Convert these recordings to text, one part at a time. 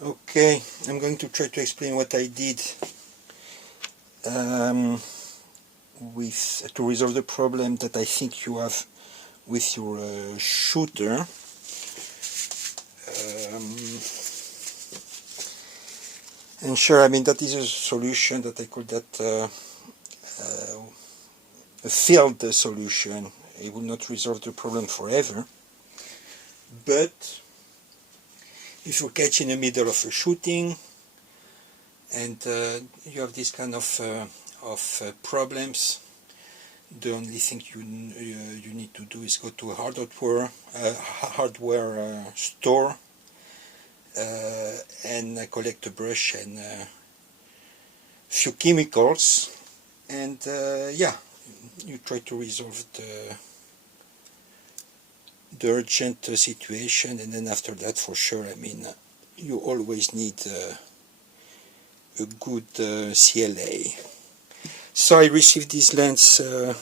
Okay, I'm going to try to explain what I did to resolve the problem that I think you have with your shooter. And sure, I mean, that is a solution that I call that a failed solution. It will not resolve the problem forever, but if you catch in the middle of a shooting and you have this kind of problems, the only thing you need to do is go to a hardware store and collect a brush and few chemicals, and yeah, you try to resolve the urgent situation, and then after that, for sure, I mean, you always need a good CLA. So I received this lens. I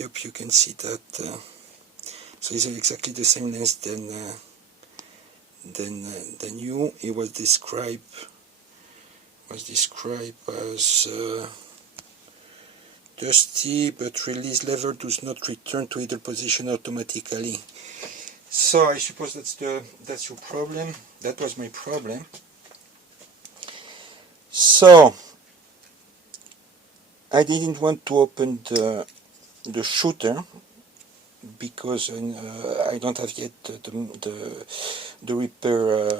hope you can see that. So it's exactly the same lens than you. It was described as dusty, but release lever does not return to idle position automatically. So I suppose that's your problem. That was my problem. So I didn't want to open the shooter because I don't have yet the repair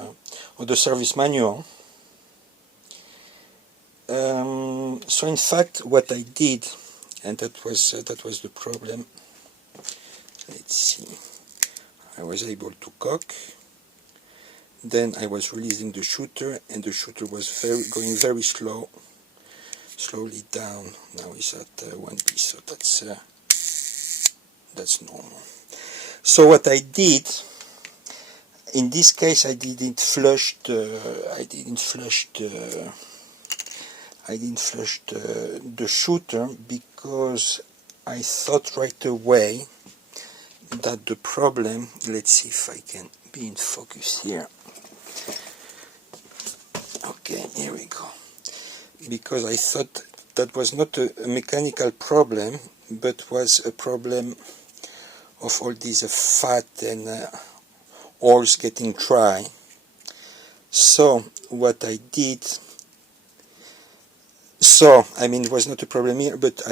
or the service manual. So in fact, what I did, and that was the problem. Let's see. I was able to cock. Then I was releasing the shooter, and the shooter was going very slowly down. Now it's at 1p, so that's normal. So what I did in this case, I didn't flush the shooter because I thought right away that the problem, let's see if I can be in focus here. Okay, here we go. Because I thought that was not a mechanical problem, but was a problem of all these fat and oils getting dry. So what I did, I mean, it was not a problem here, but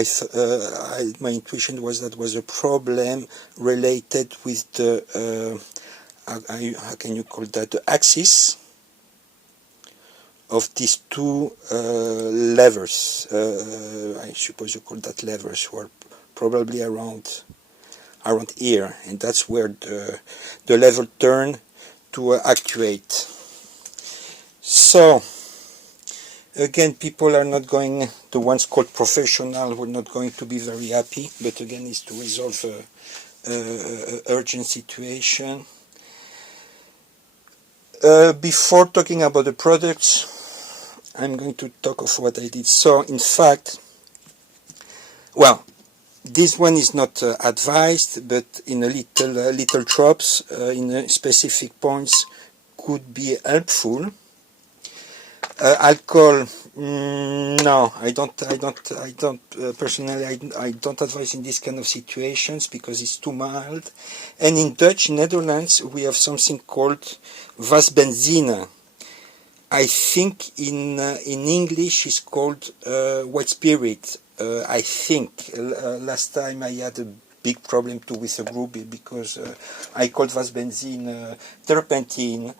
my intuition was that was a problem related with the how can you call that, the axis of these two levers. I suppose you call that levers, who are probably around here, and that's where the lever turn to actuate. So again, people are not going, the ones called professional were not going to be very happy, but again, it's to resolve a urgent situation. Before talking about the products, I'm going to talk of what I did. So in fact, well, this one is not advised, but in a little drops in specific points could be helpful. Alcohol, no, I don't personally, I don't advise in this kind of situations because it's too mild. And in Dutch, Netherlands, we have something called wasbenzine. I think in English it's called white spirit. I think last time I had a big problem too with a group because I called wasbenzine turpentine.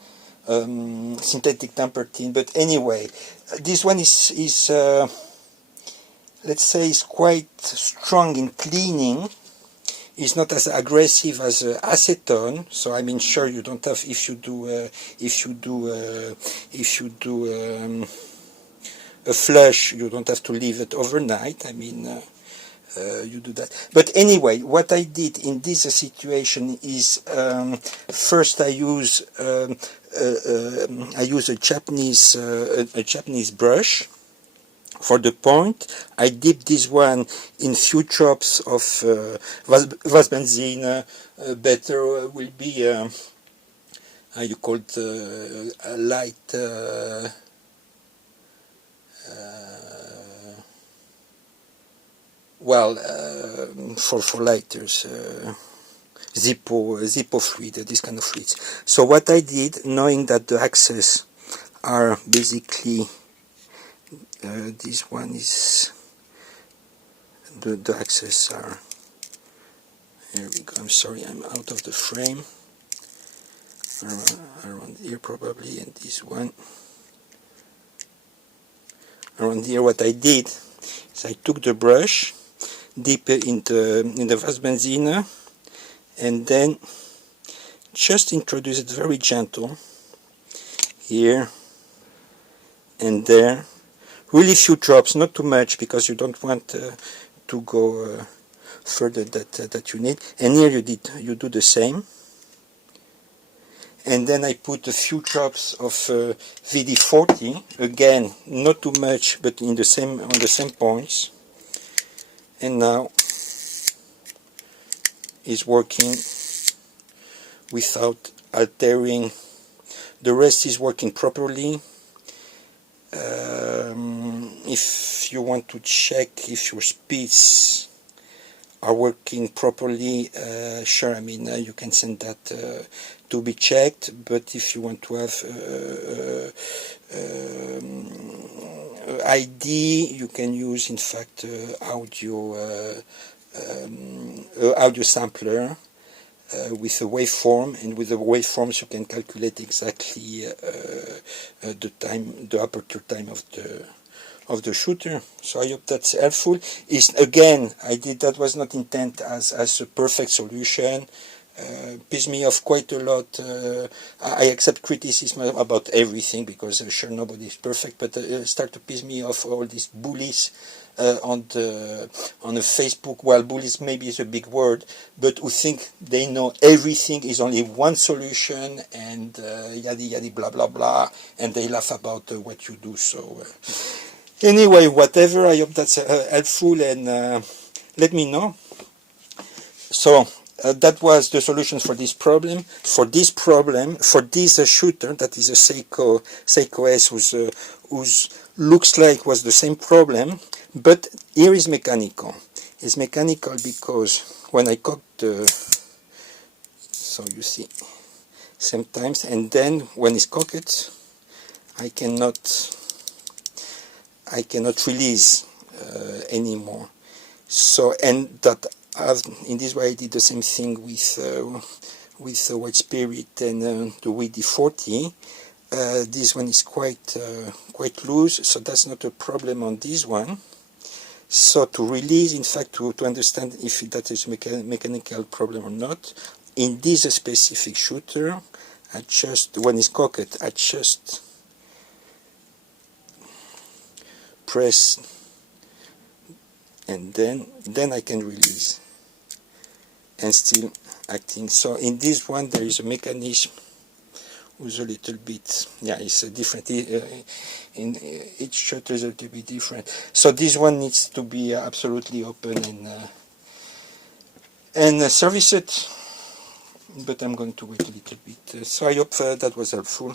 Synthetic turpentine, but anyway, this one is let's say, is quite strong in cleaning. It's not as aggressive as acetone, so I mean, sure, you don't have, if you do a flush, you don't have to leave it overnight. I mean, you do that. But anyway, what I did in this situation is first I use a Japanese brush for the point. I dip this one in few drops of wasbenzine. Better will be how you call it, a light well, for lighters, Zippo fluid, this kind of fluids. So what I did, knowing that the axes are basically, this one is, the axes are, here we go, I'm sorry, I'm out of the frame, around here probably, and this one, around here. What I did is I took the brush, dip in the vase benzene, and then just introduce it very gentle here and there, really few drops, not too much, because you don't want to go further that you need. And here you do the same, and then I put a few drops of VD40, again not too much, but on the same points. And now is working without altering. The rest is working properly. If you want to check if your speeds are working properly, sure, I mean, you can send that to be checked, but if you want to have ID, you can use, in fact, audio sampler with a waveform, and with the waveforms you can calculate exactly the aperture time of the shooter. So I hope that's helpful. Again, that was not intent as a perfect solution. Pissed me off quite a lot. I accept criticism about everything, because sure, nobody is perfect, but start to piss me off all these bullies on the Facebook. Well, bullies maybe is a big word, but who think they know everything, is only one solution, and yada yada blah blah blah, and they laugh about what you do. So anyway, whatever, I hope that's helpful, and let me know. So that was the solution for this problem. For this shooter, that is a Seiko S, whose looks like was the same problem, but here is mechanical. It's mechanical because when I cock so you see, sometimes, and then when it's cocked, I cannot release anymore. So, and that in this way I did the same thing with White Spirit and the WD-40. This one is quite loose, so that's not a problem on this one. So to release, in fact, to understand if that is a mechanical problem or not, in this specific shooter, when it's cocked, I just press, and then I can release, and still acting. So in this one there is a mechanism who's a little bit, yeah, it's a different, in each shutter is a little bit different. So this one needs to be absolutely open and service it, but I'm going to wait a little bit. So I hope that was helpful.